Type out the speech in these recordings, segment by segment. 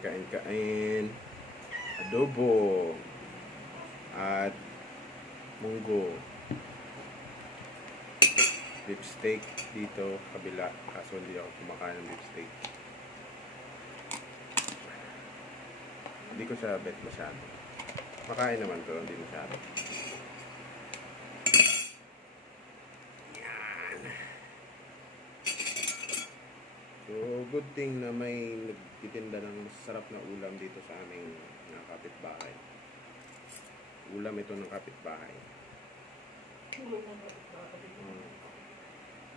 kain-kain, adobo, at munggo. Beef steak dito, kabila. Kaso hindi ako kumakain ng beef steak. Hindi ko siya bet masyado. Makain naman pero hindi masyado. Yan. So, good thing na may nagtitinda ng masarap na ulam dito sa aming kapitbahay. Ulam ito ng kapitbahay.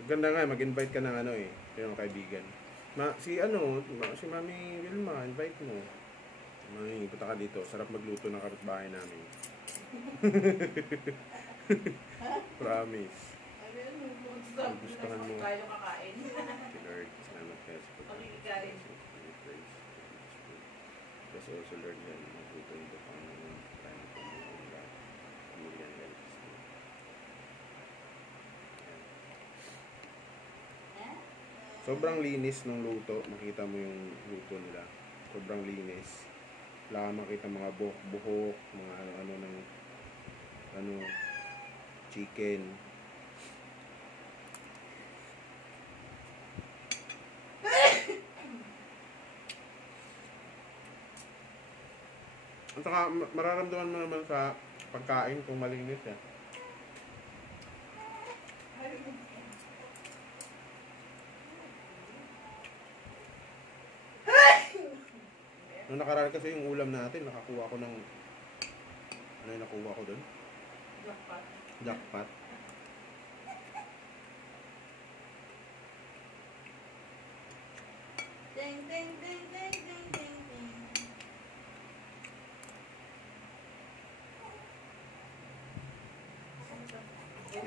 Ganda nga, mag-invite ka ng yung kaibigan. Si Mami Wilma, invite mo. Mami, punta ka dito. Sarap magluto ng kapitbahay namin. Promise. Gustuhan mo. Lord, salamat kayo sa pagkain. Kasi also Lord yan, magluto nito pa ng pamilya nila. Sobrang linis ng luto. Makita mo yung luto nila. Sobrang linis. Wala kang makita mga buhok, mga chicken. At saka mararamdaman mo naman sa pagkain kung malinis eh. Nung nakaraan kasi yung ulam natin, nakakuha ko ng ano yung nakuha ko doon? Jackpot. Ding ding ding ding ding ding ding.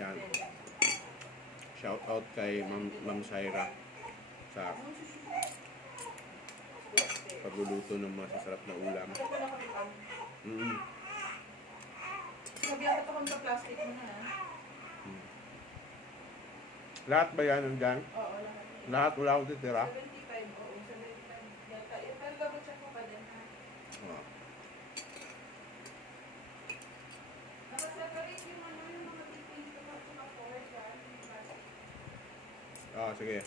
Yan. Shout out kay Ma'am Shaira sa pagluluto ng masasarap na ulam. Nagyakot akong sa plastic mo na. Lahat ba yan nandyan? Oo, lahat. Lahat wala akong titira? 75, oo. 75 yata. Pero double check ko pa din ha. Oo. Nakaseparate yung mga tipin ko pa sa forward dyan. Sige.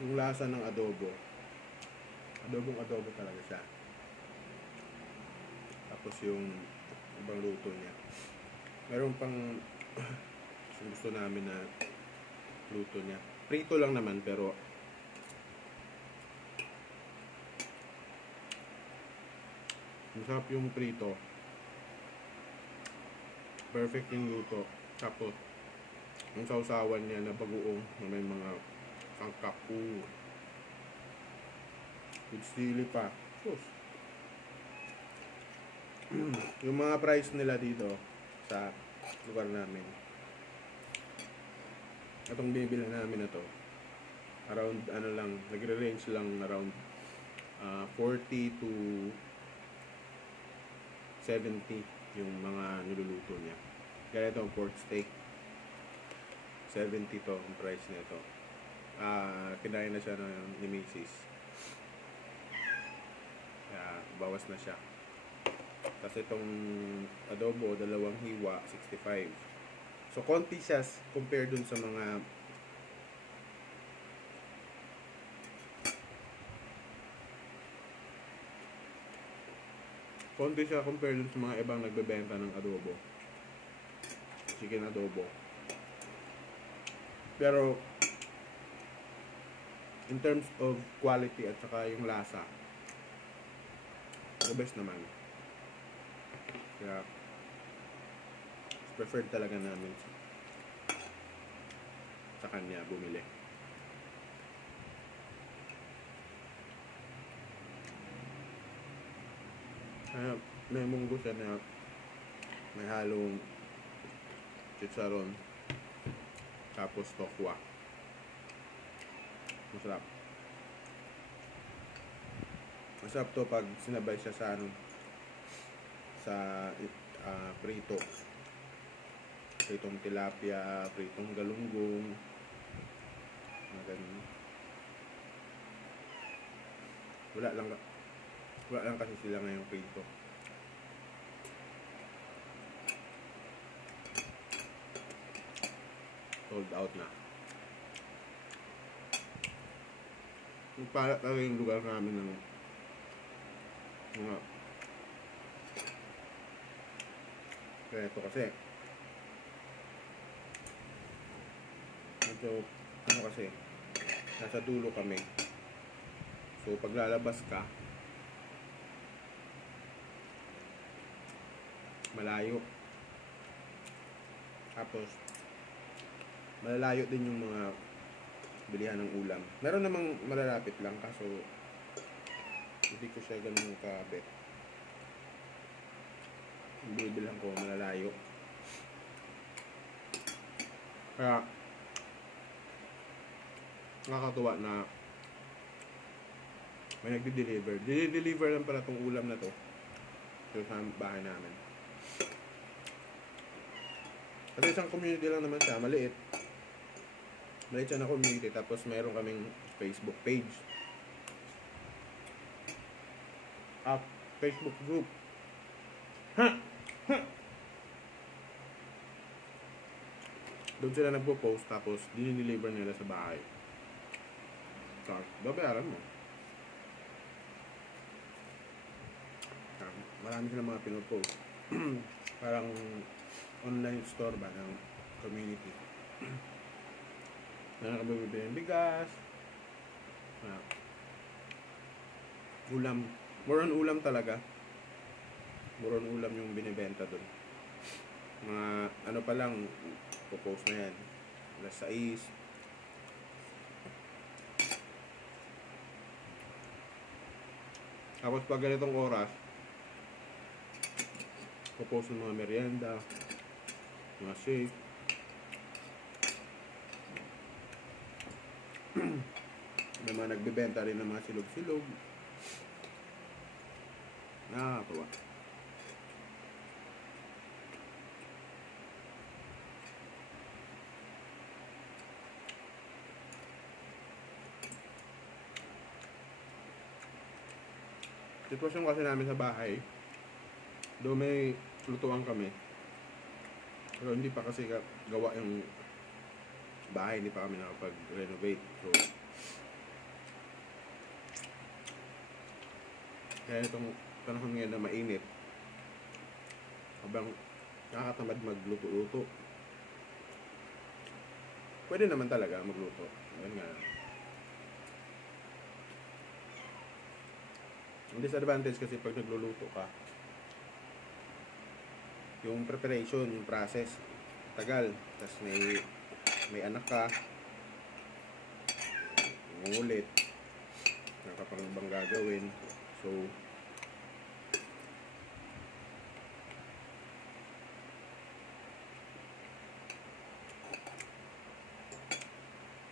Yung lasa ng adobo. Adobo talaga siya. Tapos yung ibang luto niya. Meron pang gusto namin na luto niya. Prito lang naman pero masarap yung prito. Perfect yung luto. Tapos yung sausawan niya na bagoong na may mga sangkapu with sili pa. Sus. Yung mga price nila dito sa lugar namin, itong bibili namin na to, around nagre-range lang around 40 to 70 yung mga niluluto niya. Kaya itong pork steak 70 to ang price nito. Kinain na siya ni Macy's. Kaya bawas na siya. Kasi itong adobo, 2 hiwa, 65. So konti siya compare dun sa mga ibang nagbebenta ng adobo. Chicken adobo. Pero in terms of quality at saka yung lasa, the best naman. Kaya preferred talaga namin sa kanya bumili. May munggo siya na may halong chicharon tapos tokwa. Masarap. Masarap to pag sinabay siya sa ano, sa prito. Pritong tilapia, pritong galunggong. Mga ganun. Wala lang kasi sila ngayong prito. Sold out na. Nagpala talaga yung lugar namin ng mga kaya ito kasi medyo ano kasi nasa dulo kami, so pag lalabas ka malayo, tapos malalayo din yung mga bilihan ng ulam. Meron namang malalapit lang, kaso hindi ko siya ganun kabet. Yung bibilhan ko malalayo, kaya nakakatuwa na may nagdi-deliver. Dili-deliver lang pala tong ulam na to sa bahay namin. Kasi isang community lang naman siya, maliit siya na community, tapos mayroon kaming Facebook page at Facebook group. Doon sila nagpo-post, tapos dinideliver nila sa bahay. So, babayaran mo. Marami silang mga pinopost. Parang online store ba ng community. Na nakabibili ng bigas, ulam. More on ulam talaga. More on ulam yung binibenta doon. Mga ano pa lang, post na yan. Alas 6. Tapos pag ganitong oras, post ng mga merienda, mga shake. May mga nagbebenta rin ng mga silog-silog. Nakakatuwa. Sitwasyon kasi namin sa bahay, doon may lutuan kami, pero hindi pa kasi gawa yung bahay, hindi pa kami nakapag-renovate. So kaya itong panahon ngayon na mainit, habang nakakatamad magluto-luto, pwede naman talaga magluto. Ayun nga, ang disadvantage kasi pag nagluluto ka, yung preparation, yung process, tagal. Tapos may anak ka, ngulit, nakapang gagawin. So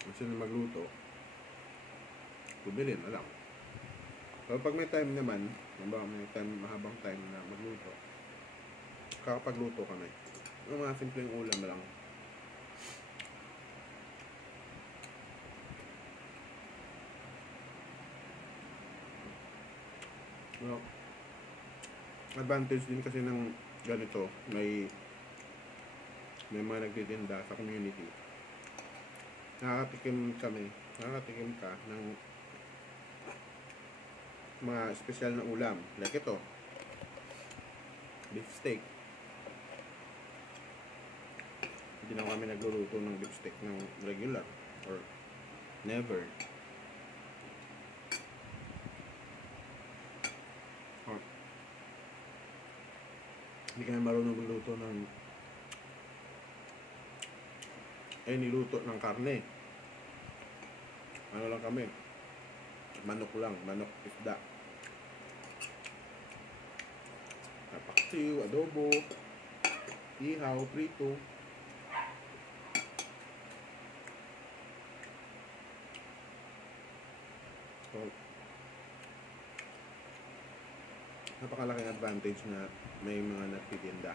gusto na magluto, bumili na lang. So pag may time naman, mahabang time na magluto, kakapagluto kami. Yung mga simpleng ulam lang. Well, advantage din kasi ng ganito, may mga nagtitinda sa community. Nakakatikim ka ng mga espesyal na ulam. Like ito, beef steak. Hindi na kami nagluluto ng beef steak ng regular or never. Hindi kami marunong magluto ng niluto ng karne. Ano lang kami, manok lang, manok, isda, paksiw, adobo, ihaw, prito. So, napakalaking advantage na may mga nagtitinda.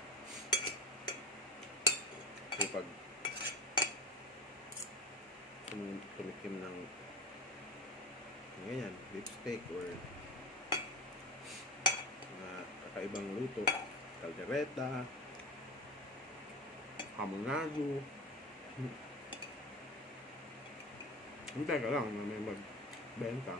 So pag tumikim ng ganyan, beef steak or mga kakaibang luto, caldereta, hamonado, hintay ka lang na may magbenta.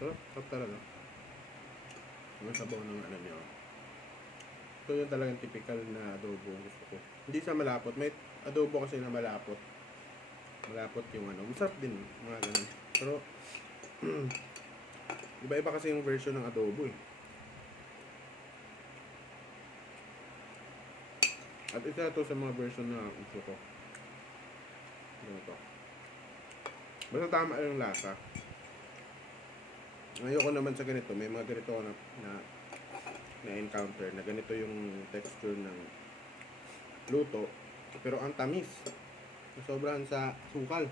Sarap talaga. Ang sabaw ng ano niya. Ito yung talagang typical na adobo gusto ko. Hindi sa malapot. May adobo kasi na malapot. Malapot yung ano. Masarap din mga ganun. Pero iba-iba kasi yung version ng adobo eh. At isa ito sa mga version na gusto ko. Ganito. Basta tama yung lasa. Ayoko naman sa ganito. May mga ganito ako na encounter na ganito yung texture ng luto. Pero ang tamis. Sobrahan sa sukal.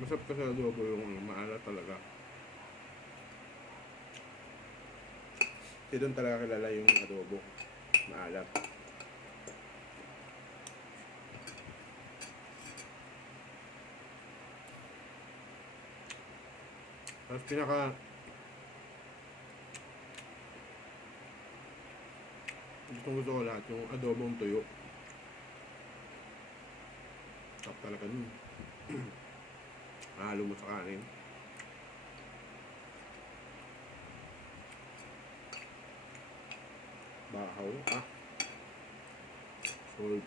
Masarap kasi adobo yung maalat talaga. Kasi doon talaga kilala yung adobo. Maalat. Tapos gusto ko lahat yung adobong tuyo. Sarap talaga nun. Mahalo mo sa kanin. Bahaw. Sold.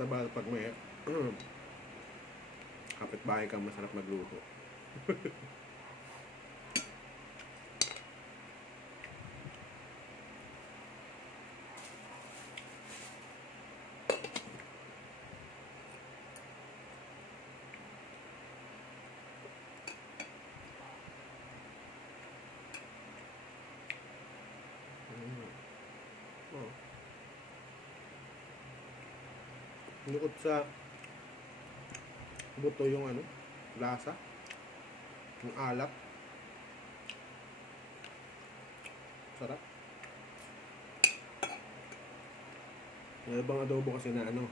Taba pag may kapitbahay kang masarap magluto. Oh. Bukod sa buto yung ano, lasa, yung alap, sarap. Yung ibang adobo kasi na ano,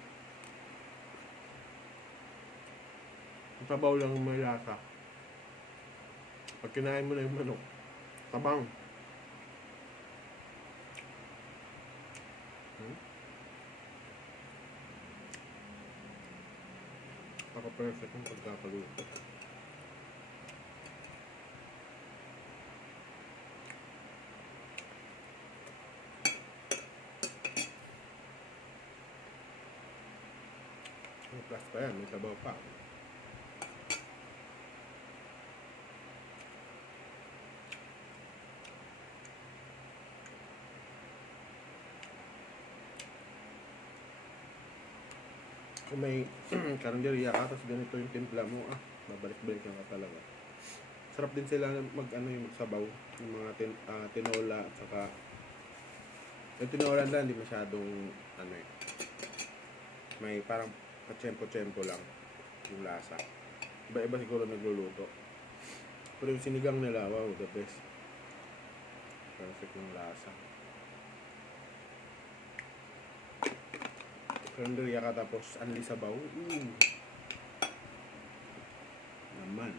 yung sabaw lang may lasa. Pag kinain mo na yung manok, tabang. Perfect yung pagkakaluto. May plus pa yan, may sabaw pa. Kung may karinderya ka, tapos ganito yung timpla mo, babalik-balik lang ka talaga. Sarap din sila mag-ano yung magsabaw, yung mga tinola, at saka yung tinola na hindi masyadong ano eh, may parang patsyempo-tsyempo lang yung lasa. Iba-iba siguro nagluluto. Pero yung sinigang nila, wow, the best. Perfect yung lasa. Karinderya ka tapos anli sabaw. Naman.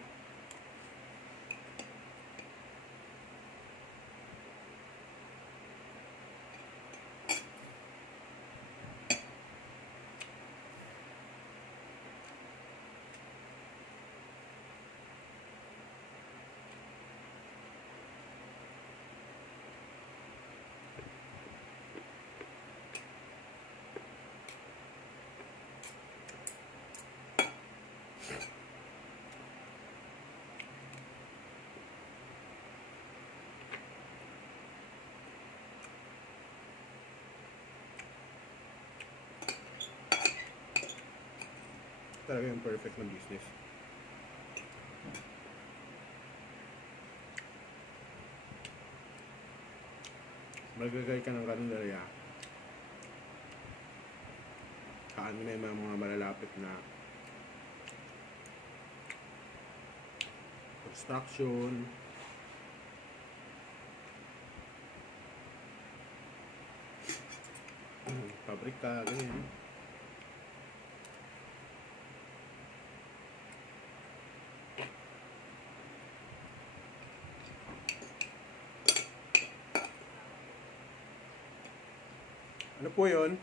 talaga yung perfect na business. Magagay ka ng karinderya. Kaan mo na yung mga malalapit na construction, pabrika, ganyan. Ano po yun?